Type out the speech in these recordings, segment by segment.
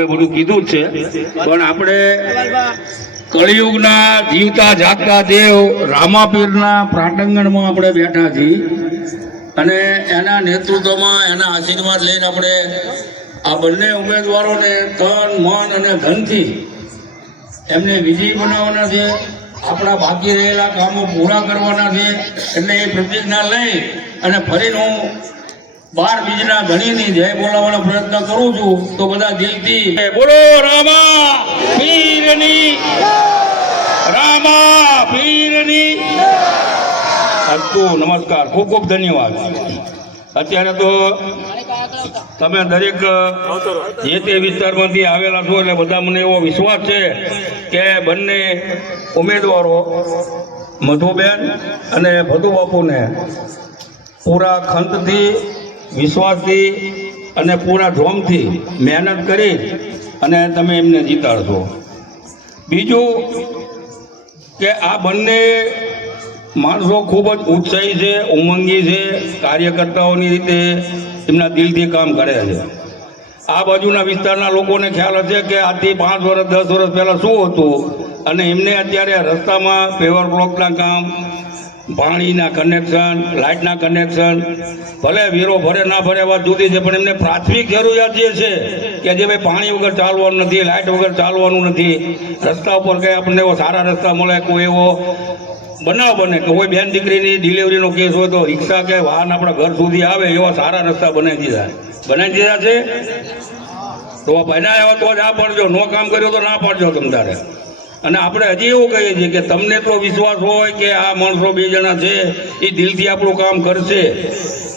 એ બધું કીધું છે. પણ આપણે કળિયુગના જીવતા જાગતા દેવ રામાપીરના પ્રાટંગણમાં આપણે બેઠા છીએ. અને એના નેતૃત્વમાં, એના આશીર્વાદ લઈને આપણે આ બંને ઉમેદવારોને તન, મન અને ધનથી એમને વિજયી બનાવવાના છે. આપણા બાકી રહેલા કામો પૂરા કરવાના છે. એટલે એ પ્રતિજ્ઞા લઈ અને ફરીને બાર બીજના ધણીની જય બોલાવવાનો પ્રયત્ન કરું છું, તો બધા દિલથી બોલો, રામા પીરની રામા પીરની અસ્તુ નમસ્કાર, ખૂબ ખૂબ ધન્યવાદ. અત્યારે તો તમે દરેક જે તે વિસ્તારમાંથી આવેલા છો, એટલે બધા મને એવો વિશ્વાસ છે કે બંને ઉમેદવારો મધુબેન અને ભદુબાપુને પૂરા ખંતથી વિશ્વાસથી અને પૂરા ઢોમથી મહેનત કરી અને તમે એમને જીતાડશો. બીજું કે આ બંને માણસો ખૂબ જ ઉત્સાહી છે, ઉમંગી છે, કાર્યકર્તાઓની રીતે એમના દિલથી કામ કરે છે. આ બાજુના વિસ્તારના લોકોને ખ્યાલ હશે કે આજથી પાંચ વર્ષ દસ વર્ષ પહેલાં શું હતું અને એમને અત્યારે રસ્તામાં પેવર બ્લોકના કામ પાણીના કનેક્શન લાઇટના કનેક્શન ભલે વીરો ભરે ના ભરે વાત જુદી છે, પણ એમને પ્રાથમિક જરૂરિયાત જે છે કે જે ભાઈ પાણી વગર ચાલવાનું નથી, લાઇટ વગર ચાલવાનું નથી, રસ્તા ઉપર કંઈ આપણને એવો સારા રસ્તા મળે, કોઈ એવો બનાવ બને કે કોઈ બેન દીકરીની ડિલિવરીનો કેસ હોય તો રિક્ષા કે વાહન આપણા ઘર સુધી આવે એવા સારા રસ્તા બનાવી દીધા. બનાવી દીધા છે? તો બનાવ્યા તો જ આ પડજો, નો કામ કર્યો તો ના પાડજો તમ તારે. અને આપણે હજી એવું કહીએ છીએ કે તમને તો વિશ્વાસ હોય કે આ માણસો બે જણા છે એ દિલથી આપણું કામ કરશે.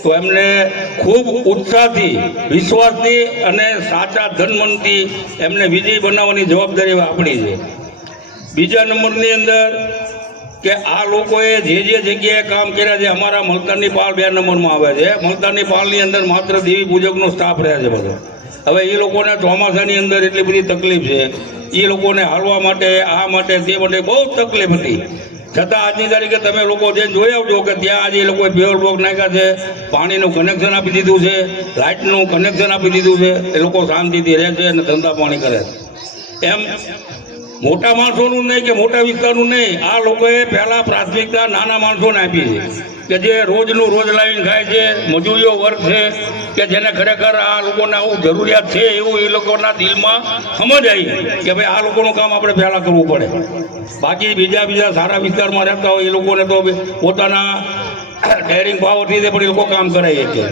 તો એમને ખૂબ ઉત્સાહથી, વિશ્વાસથી અને સાચા ધનમનથી એમને વિજય બનાવવાની જવાબદારી આપણી છે. બીજા નંબરની અંદર કે આ લોકોએ જે જે જગ્યાએ કામ કર્યા છે, અમારા મલતાની પાલ બે નંબરમાં આવે છે. મલતાની પાલની અંદર માત્ર દેવી પૂજકનો સ્ટાફ રહે છે બધો. હવે એ લોકોને ચોમાસાની અંદર એટલી બધી તકલીફ છે એ લોકોને હાલવા માટે, આ માટે તે માટે બહુ તકલીફ હતી. છતાં આજની તારીખે તમે લોકો જઈને જોઈ આવજો કે ત્યાં આજે એ લોકોએ પ્યોર બ્લોક નાખ્યા છે, પાણીનું કનેક્શન આપી દીધું છે, લાઇટનું કનેક્શન આપી દીધું છે, એ લોકો શાંતિથી રહે છે અને ધંધા પાણી કરે છે. એમ મોટા માણસોનું નહીં કે મોટા વિસ્તારનું નહીં, આ લોકોએ પહેલાં પ્રાથમિકતા નાના માણસોને આપી છે. કે જે રોજનું રોજ લાવીને ખાય છે, મજૂરીઓ વર્ગ છે, કે જેને ખરેખર આ લોકોને આવું જરૂરિયાત છે એવું એ લોકોના દિલમાં સમજ આવી કે ભાઈ આ લોકોનું કામ આપણે પહેલાં કરવું પડે. બાકી બીજા બીજા સારા વિસ્તારમાં રહેતા હોય એ લોકોને તો પોતાના ડેરિંગ પાવરથી પણ એ લોકો કામ કરાવીએ છે.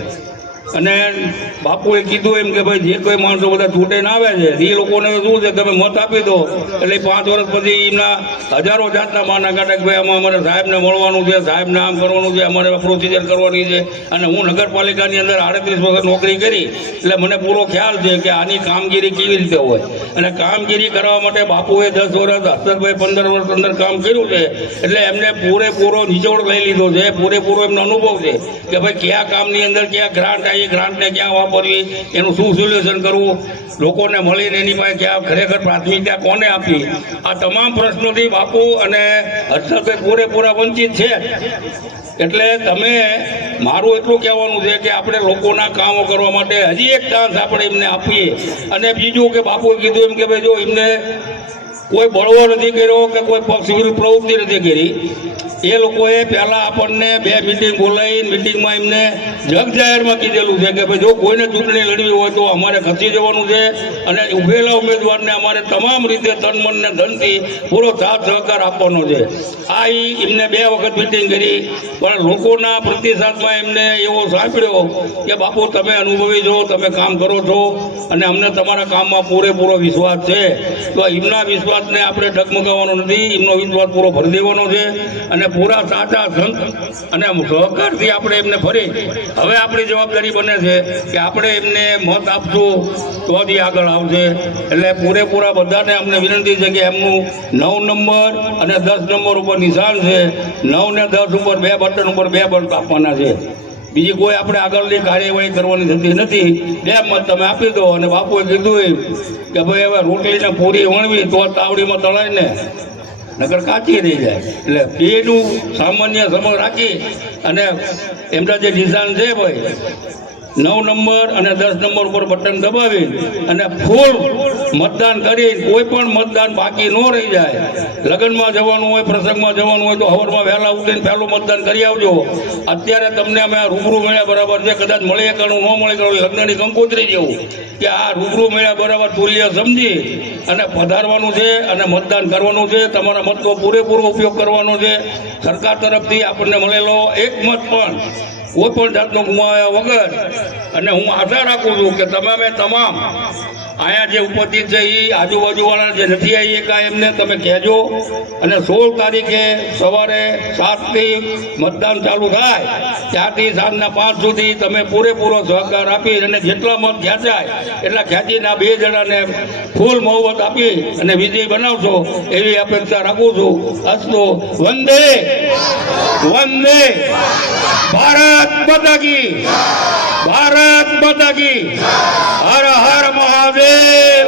અને બાપુએ કીધું એમ કે ભાઈ, જે કોઈ માણસો બધા ચૂંટાઈને આવે છે, એ લોકોને શું છે, તમે મત આપી દો. એટલે પાંચ વર્ષ પછી એમના હજારો જાતના માના કાઢે કે ભાઈ, આમાં અમારે સાહેબને મળવાનું છે, સાહેબને આમ કરવાનું છે, અમારે પ્રોસિજર કરવાની છે. અને હું નગરપાલિકાની અંદર આડત્રીસ વખત નોકરી કરી. એટલે મને પૂરો ખ્યાલ છે કે આની કામગીરી કેવી રીતે હોય. અને કામગીરી કરવા માટે બાપુએ દસ વર્ષ હર્ષદભાઈ પંદર વર્ષ અંદર કામ કર્યું છે. એટલે એમને પૂરેપૂરો નિચોડ લઈ લીધો છે. પૂરેપૂરો એમનો અનુભવ છે કે ભાઈ કયા કામની અંદર ક્યાં ગ્રાન્ટ આવી, ગ્રાન્ટને ક્યાં વાપરવી, એનું શું સોલ્યુશન કરવું? લોકોને મળીને એની પાસે ક્યાં ખરેખર પ્રાથમિકતા કોને આપવી? આ તમામ પ્રશ્નોથી બાપુ અને હર્ષદભાઈ પૂરેપૂરા વંચિત છે. એટલે તમે મારું એટલું કહેવાનું છે કે આપણે લોકોના કામો કરવા માટે હજી એક ચાન્સ આપણે એમને આપીએ. અને બીજું કે બાપુએ કીધું એમ કે ભાઈ જો એમને કોઈ બળવો નથી કર્યો કે કોઈ પક્ષ વિરુદ્ધ પ્રવૃત્તિ નથી કરી. એ લોકોએ પહેલાં આપણને બે મિટિંગ બોલાવી મિટિંગમાં એમને જગ જાહેરમાં કીધેલું છે કે ભાઈ જો કોઈને ચૂંટણી લડવી હોય તો અમારે ખસી જવાનું છે અને ઉભેલા ઉમેદવારને અમારે તમામ રીતે તન મનને ધનથી પૂરો સાથ સહકાર આપવાનો છે. આ એમને બે વખત મિટિંગ કરી. પણ લોકોના પ્રતિસાદમાં એમને એવો સાંભળ્યો કે બાપુ તમે અનુભવી છો, તમે કામ કરો છો અને અમને તમારા કામમાં પૂરેપૂરો વિશ્વાસ છે. તો એમના વિશ્વાસને આપણે ડગમગાવવાનો નથી, એમનો વિશ્વાસ પૂરો ભરી દેવાનો છે અને પૂરા સાચા સંત અને સહકારથી આપણે એમને ફરી હવે આપણી જવાબદારી બને છે કે આપણે એમને મત આપશું તો જ આગળ આવશે. એટલે પૂરેપૂરા બધાને અમને વિનંતી છે કે એમનું નવ નંબર અને દસ નંબર ઉપર નિશાન છે. નવ ને દસ ઉપર બે બટન ઉપર બે બટન આપવાના છે. બીજી કોઈ આપણે આગળની કાર્યવાહી કરવાની થતી નથી. બે મત તમે આપી દો અને બાપુએ કીધું એમ કે ભાઈ હવે રોટલીને પૂરી વણવી તો તાવડીમાં તળાઈને નગર કાચી રહી જાય. એટલે બેનું સામાન્ય સમજ રાખી અને એમના જે ડિઝાઇન છે ભાઈ નવ નંબર અને દસ નંબર ઉપર બટન દબાવી અને ફૂલ મતદાન કરી કોઈ પણ મતદાન બાકી ન રહી જાય. લગ્નમાં જવાનું હોય, પ્રસંગમાં જવાનું હોય તો હવરમાં વહેલા ઉઠીને પહેલું મતદાન કરી આવજો. અત્યારે તમને અમે આ રૂબરૂ મળ્યા બરાબર છે. કદાચ મળે કાણું ન મળે એકણું લગ્નની કંકોત્રી જેવું કે આ રૂબરૂ મળ્યા બરાબર તુલ્ય સમજી અને પધારવાનું છે અને મતદાન કરવાનું છે. તમારા મતનો પૂરેપૂરો ઉપયોગ કરવાનો છે. સરકાર તરફથી આપણને મળેલો એક મત પણ કોઈ પણ જાતનો ગુમાવ્યા વગર અને હું આશા રાખું છું કે તમામે તમામ અહીંયા જે ઉપસ્થિત છે એ આજુબાજુવાળા જે નથી આવી શકા એમને તમે કહેજો અને સોળ તારીખે સવારે સાતથી મતદાન ચાલુ થાય ત્યાંથી સાંજના પાંચ સુધી તમે પૂરેપૂરો સહકાર આપી અને જેટલા મત ખેંચાય એટલા ખેંચીને બે જણાને ફૂલ મોહબત આપી અને વિજય બનાવશો એવી અપેક્ષા રાખું છું. અસ્તુ વંદે. વંદે. ભારત માતા ભારત માતા હર હર મહાદેવ.